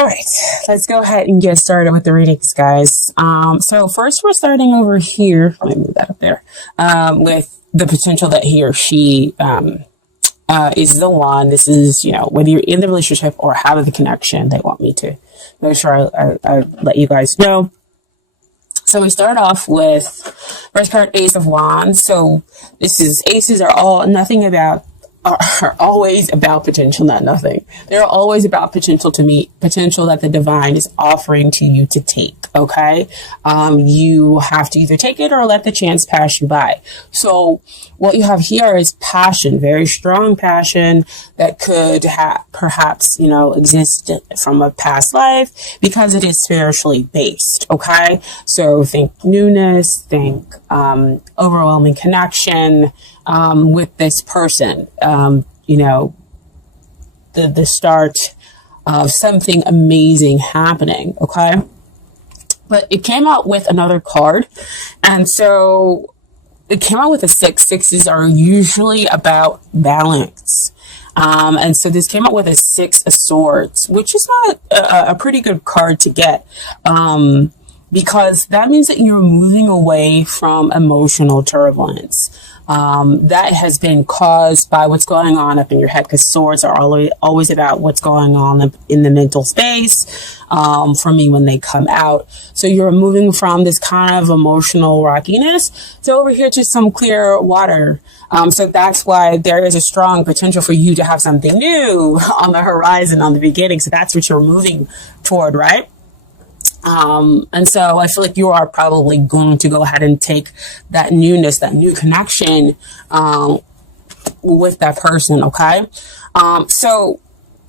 All right, let's go ahead and get started with the readings, guys. So first we're starting over here. Let me move that up there. With the potential that he or she is the one. This is, whether you're in the relationship or have the connection, they want me to make sure I let you guys know. So we start off with first card, Ace of Wands. So this is aces are always about potential, not nothing. They're always about potential to meet, potential that the divine is offering to you to take. Okay. You have to either take it or let the chance pass you by. So what you have here is passion, very strong passion that could perhaps, exist from a past life because it is spiritually based. Okay. So think newness, think, overwhelming connection, with this person, the start of something amazing happening. Okay. But it came out with another card. And so it came out with a 6. Sixes are usually about balance. And so this came out with a 6 of Swords, which is not a pretty good card to get. Because that means that you're moving away from emotional turbulence. That has been caused by what's going on up in your head, because swords are always about what's going on in the mental space, for me when they come out. So you're moving from this kind of emotional rockiness to over here to some clear water. So that's why there is a strong potential for you to have something new on the horizon, on the beginning. So that's what you're moving toward, right? And so I feel like you are probably going to go ahead and take that newness, that new connection, with that person. Okay. So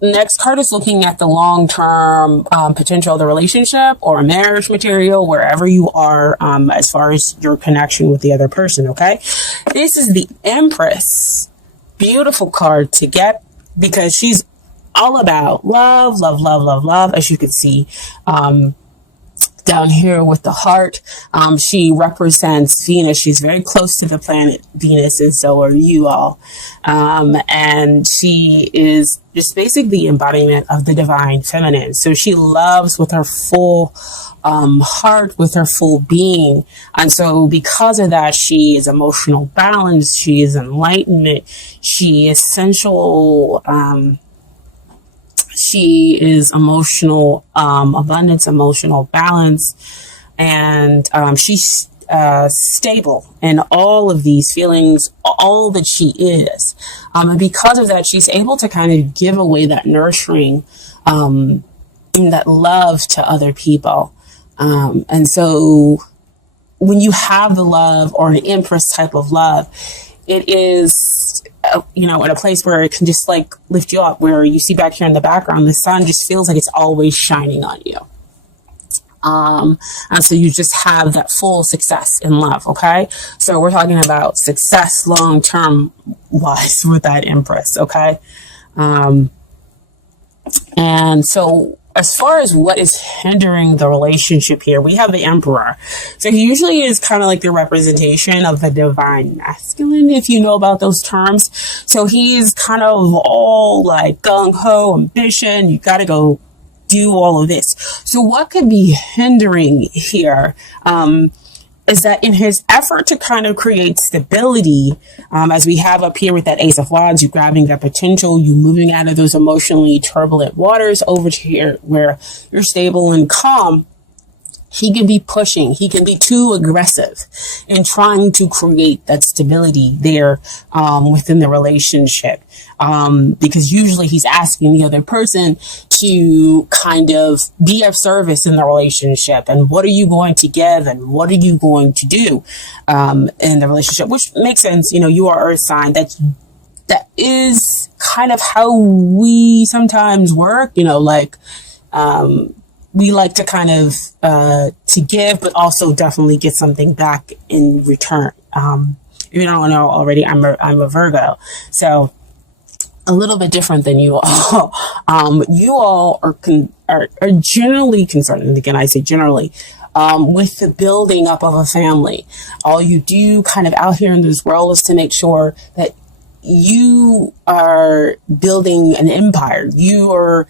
next card is looking at the long-term, potential of the relationship or a marriage material, wherever you are, as far as your connection with the other person. Okay. This is the Empress. Beautiful card to get because she's all about love, love, love, love, love, as you can see, down here with the heart. She represents Venus. She's very close to the planet Venus, and so are you all. And she is just basically the embodiment of the divine feminine. So she loves with her full heart, with her full being. And so because of that, she is emotional balance. She is enlightenment. She is sensual, she is emotional abundance, emotional balance, and she's stable in all of these feelings, all that she is. And because of that, she's able to kind of give away that nurturing, and that love to other people. And so when you have the love, or an Empress type of love, it is, in a place where it can just like lift you up, where you see back here in the background, the sun just feels like it's always shining on you. And so you just have that full success in love. Okay. So we're talking about success long-term wise with that Empress. Okay. And so as far as what is hindering the relationship here, we have the Emperor. So he usually is kind of like the representation of the divine masculine, if you know about those terms. So he's kind of all like gung-ho, ambition. You got to go do all of this. So what could be hindering here, is that in his effort to kind of create stability, as we have up here with that Ace of Wands, you grabbing that potential, you moving out of those emotionally turbulent waters over to here where you're stable and calm. He can be pushing. He can be too aggressive in trying to create that stability there, within the relationship. Because usually he's asking the other person to kind of be of service in the relationship. And what are you going to give? And what are you going to do, in the relationship? Which makes sense. You are Earth sign. That is kind of how we sometimes work, we like to kind of, to give, but also definitely get something back in return. If you don't know already, I'm a Virgo. So a little bit different than you all. You all are generally concerned. And again, I say generally, with the building up of a family. All you do kind of out here in this world is to make sure that you are building an empire. You are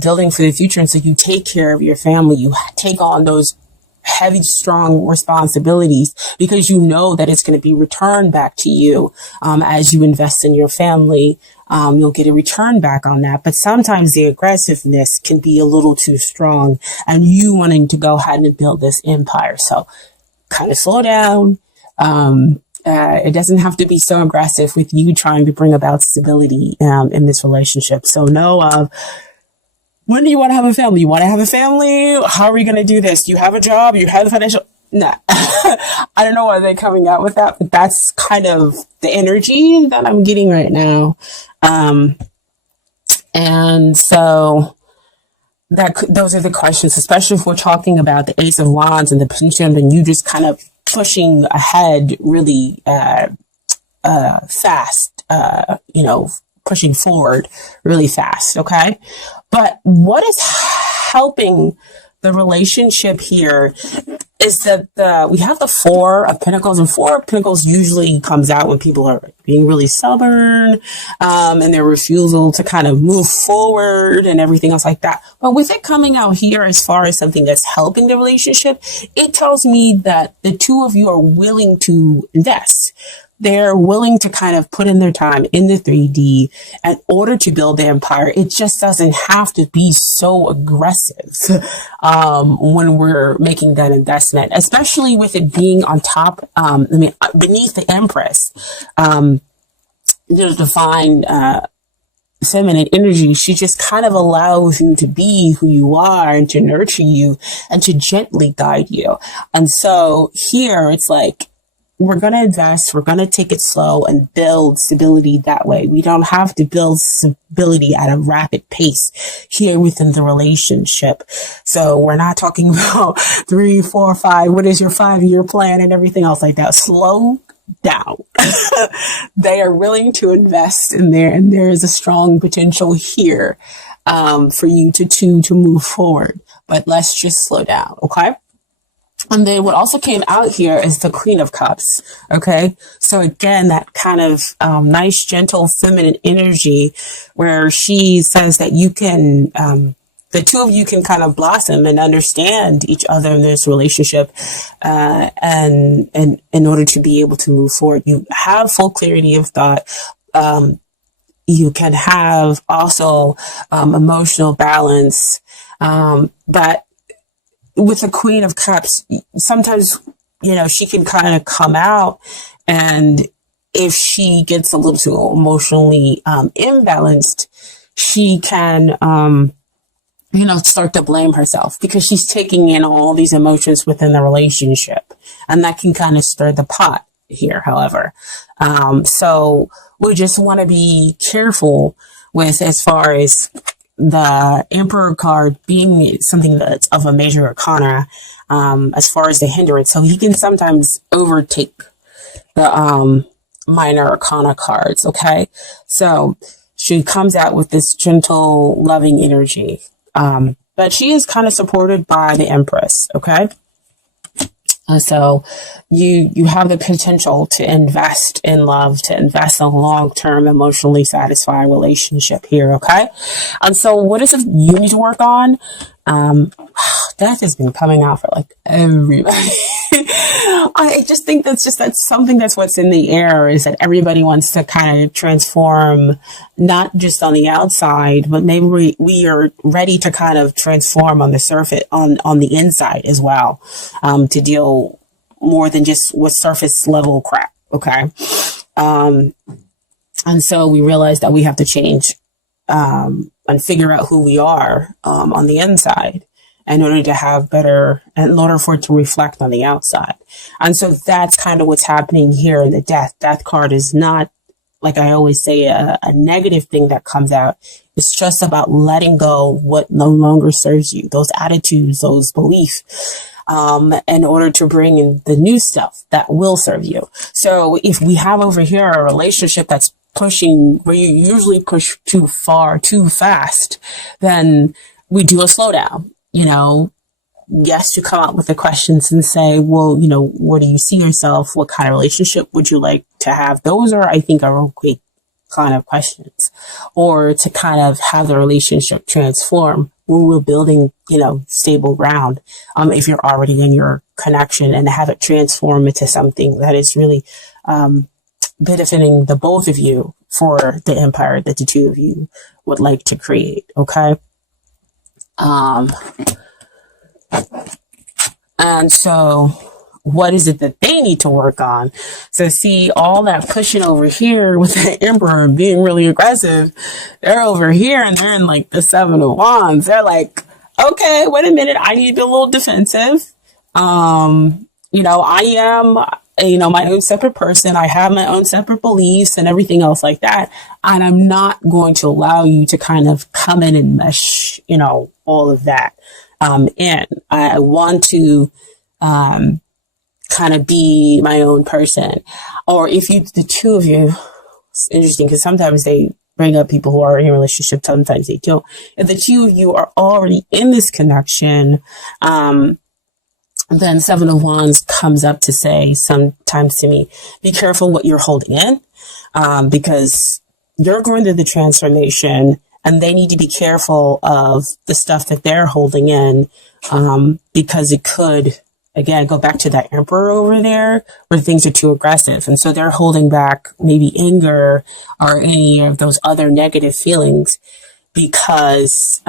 building for the future. And so you take care of your family. You take on those heavy, strong responsibilities because you know that it's going to be returned back to you as you invest in your family. You'll get a return back on that. But sometimes the aggressiveness can be a little too strong and you wanting to go ahead and build this empire. So kind of slow down. It doesn't have to be so aggressive with you trying to bring about stability in this relationship. So know of, when do you want to have a family? You want to have a family? How are we going to do this? You have a job? You have the financial? Nah. I don't know why they're coming out with that, but that's kind of the energy that I'm getting right now. And so those are the questions, especially if we're talking about the Ace of Wands and the Pendulum, and you just kind of pushing ahead really fast, pushing forward really fast, okay? But what is helping the relationship here is that we have the Four of Pentacles, and Four of Pentacles usually comes out when people are being really stubborn and their refusal to kind of move forward and everything else like that. But with it coming out here as far as something that's helping the relationship, it tells me that the two of you are willing to invest. They're willing to kind of put in their time in the 3D in order to build the empire. It just doesn't have to be so aggressive when we're making that investment, especially with it being on top, beneath the Empress, the divine feminine energy. She just kind of allows you to be who you are and to nurture you and to gently guide you. And so here it's like, we're going to invest, we're going to take it slow and build stability that way. We don't have to build stability at a rapid pace here within the relationship. So we're not talking about 3, 4, 5, what is your 5-year plan and everything else like that. Slow down. They are willing to invest in there, and there is a strong potential here for you to move forward. But let's just slow down, okay? And then what also came out here is the Queen of Cups. Okay. So again, that kind of nice, gentle, feminine energy where she says that you can, the two of you can kind of blossom and understand each other in this relationship. And in order to be able to move forward, you have full clarity of thought. You can have also, emotional balance. But with the Queen of Cups, sometimes, she can kind of come out, and if she gets a little too emotionally imbalanced, she can, start to blame herself because she's taking in all these emotions within the relationship, and that can kind of stir the pot here, however. So we just want to be careful with as far as the Emperor card being something that's of a major arcana, as far as the hindrance. So he can sometimes overtake the minor arcana cards, okay? So she comes out with this gentle, loving energy. But she is kind of supported by the Empress, okay? So you have the potential to invest in love, to invest in a long-term, emotionally satisfying relationship here, okay? And so what is it you need to work on? Death has been coming out for like everybody. I just think that's something that's what's in the air, is that everybody wants to kind of transform, not just on the outside, but maybe we are ready to kind of transform on the surface, on the inside as well, to deal more than just with surface level crap. Okay. And so we realize that we have to change, and figure out who we are, on the inside, in order to have better, in order for it to reflect on the outside. And so that's kind of what's happening here in the Death. Death card is not, like I always say, a negative thing that comes out. It's just about letting go what no longer serves you, those attitudes, those beliefs, in order to bring in the new stuff that will serve you. So if we have over here a relationship that's pushing, where you usually push too far, too fast, then we do a slowdown. Yes, you come out with the questions and say, well, where do you see yourself? What kind of relationship would you like to have? Those are, I think, are kind of questions, or to kind of have the relationship transform when we're building, you know, stable ground. If you're already in your connection, and have it transform into something that is really benefiting the both of you for the empire that the two of you would like to create. Okay. And so what is it that they need to work on? So see, all that pushing over here with the emperor and being really aggressive, they're over here and they're in like the 7 of Wands. They're like, okay, wait a minute, I need to be a little defensive. You know, I am, you know, my own separate person. I have my own separate beliefs and everything else like that. And I'm not going to allow you to kind of come in and mesh, you know, all of that in. I want to kind of be my own person. Or if you, the two of you, it's interesting because sometimes they bring up people who are in a relationship, sometimes they don't. If the two of you are already in this connection, then 7 of Wands comes up to say sometimes to me, be careful what you're holding in, because you're going through the transformation and they need to be careful of the stuff that they're holding in, because it could, again, go back to that emperor over there where things are too aggressive. And so they're holding back maybe anger or any of those other negative feelings because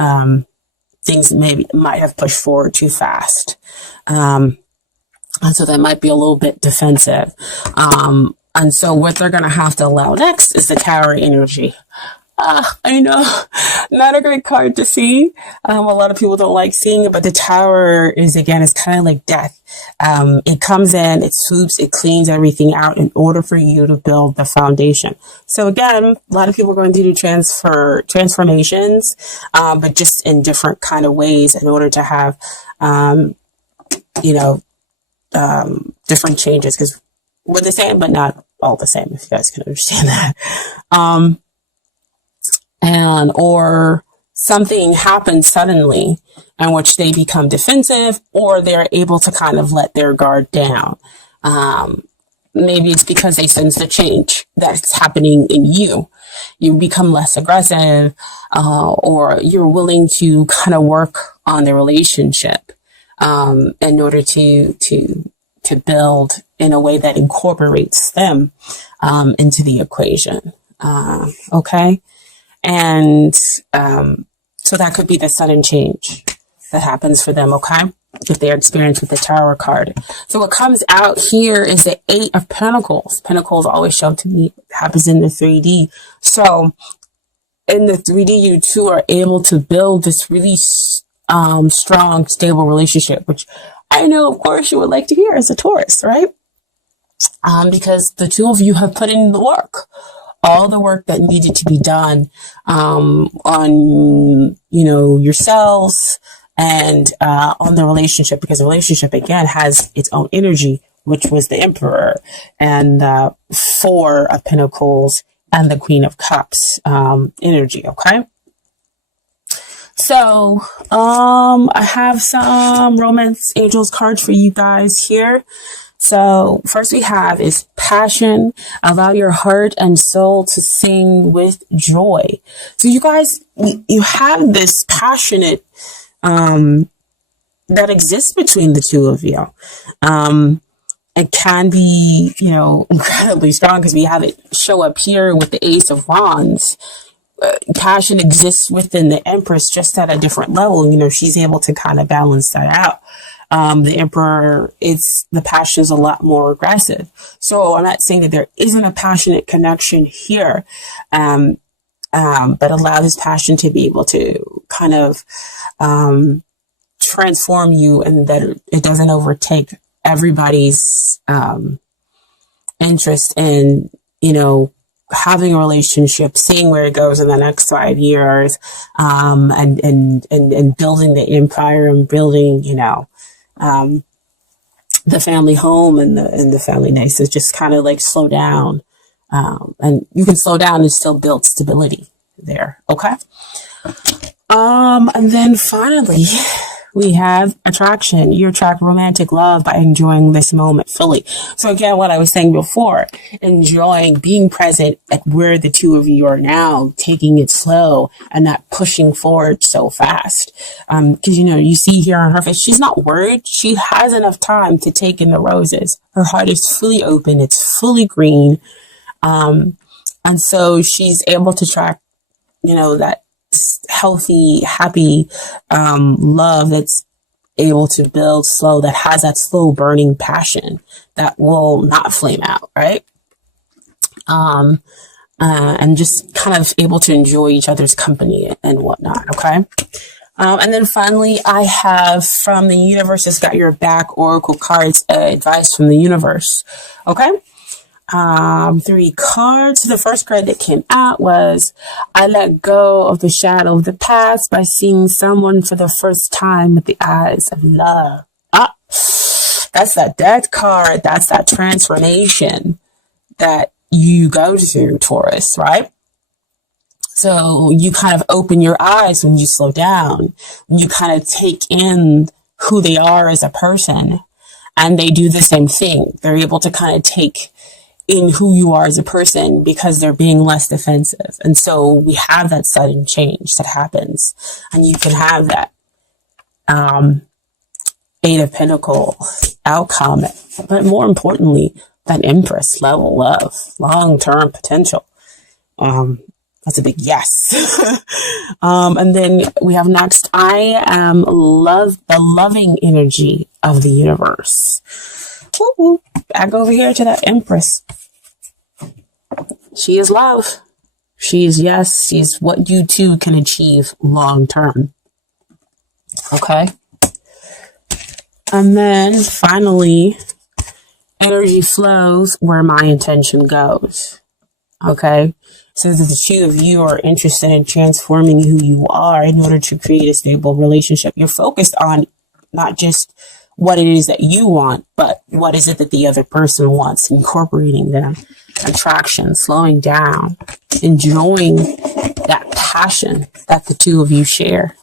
things might have pushed forward too fast. And so they might be a little bit defensive. And so what they're going to have to allow next is the Tower energy. I know, not a great card to see. A lot of people don't like seeing it, but the Tower is, again, it's kind of like death. It comes in, it swoops, it cleans everything out in order for you to build the foundation. So again, a lot of people are going to do transformations, but just in different kind of ways in order to have, you know, different changes, because we're the same, but not all the same, if you guys can understand that. Or something happens suddenly in which they become defensive, or they're able to kind of let their guard down. Maybe it's because they sense the change that's happening in you. You become less aggressive, or you're willing to kind of work on the relationship, in order to build in a way that incorporates them, into the equation. Okay. And so that could be the sudden change that happens for them, okay? If they're experienced with the Tower card. So what comes out here is the 8 of Pentacles. Pentacles always show to me happens in the 3D. So in the 3D, you two are able to build this really strong, stable relationship, which I know, of course, you would like to hear as a Taurus, right? Because the two of you have put in the work. All the work that needed to be done on, you know, yourselves and on the relationship, because the relationship, again, has its own energy, which was the Emperor and 4 of Pentacles and the Queen of Cups energy, okay? So I have some Romance Angels cards for you guys here. So first we have is passion. Allow your heart and soul to sing with joy. So you guys, you have this passionate, that exists between the two of you. It can be, you know, incredibly strong because we have it show up here with the Ace of Wands. Passion exists within the Empress just at a different level. You know, she's able to kind of balance that out. The Emperor, the passion is a lot more aggressive. So I'm not saying that there isn't a passionate connection here, but allow this passion to be able to kind of transform you, and that it doesn't overtake everybody's interest in, you know, having a relationship, seeing where it goes in the next 5 years, and building the empire and building, you know, the family home and the family nice is just kind of like slow down. And you can slow down and still build stability there. Okay. And then finally we have attraction. You attract romantic love by enjoying this moment fully. So again, what I was saying before, enjoying being present at where the two of you are now, taking it slow and not pushing forward so fast. Cause you see here on her face, she's not worried. She has enough time to take in the roses. Her heart is fully open. It's fully green. And so she's able to track, that healthy, happy, love that's able to build slow, that has that slow burning passion that will not flame out, right? And just kind of able to enjoy each other's company and whatnot, okay? And then finally, I have from the universe, has got your back oracle cards, advice from the universe, okay? 3 cards. The first card that came out was, I let go of the shadow of the past by seeing someone for the first time with the eyes of love. That's that death card. That's that transformation that you go to, Taurus, right? So you kind of open your eyes when you slow down, when you kind of take in who they are as a person, and they do the same thing. They're able to kind of take in who you are as a person because they're being less defensive. And so we have that sudden change that happens, and you can have that, 8 of Pentacles outcome, but more importantly, that Empress level love, long-term potential. That's a big yes. And then we have next, I am the loving energy of the universe. Woo-woo. Back over here to that Empress. She is love. She is yes. She is what you too can achieve long term. Okay. And then finally, energy flows where my intention goes. Okay. So that the two of you are interested in transforming who you are in order to create a stable relationship. You're focused on not just what it is that you want, but what is it that the other person wants, incorporating them, attraction, slowing down, enjoying that passion that the two of you share.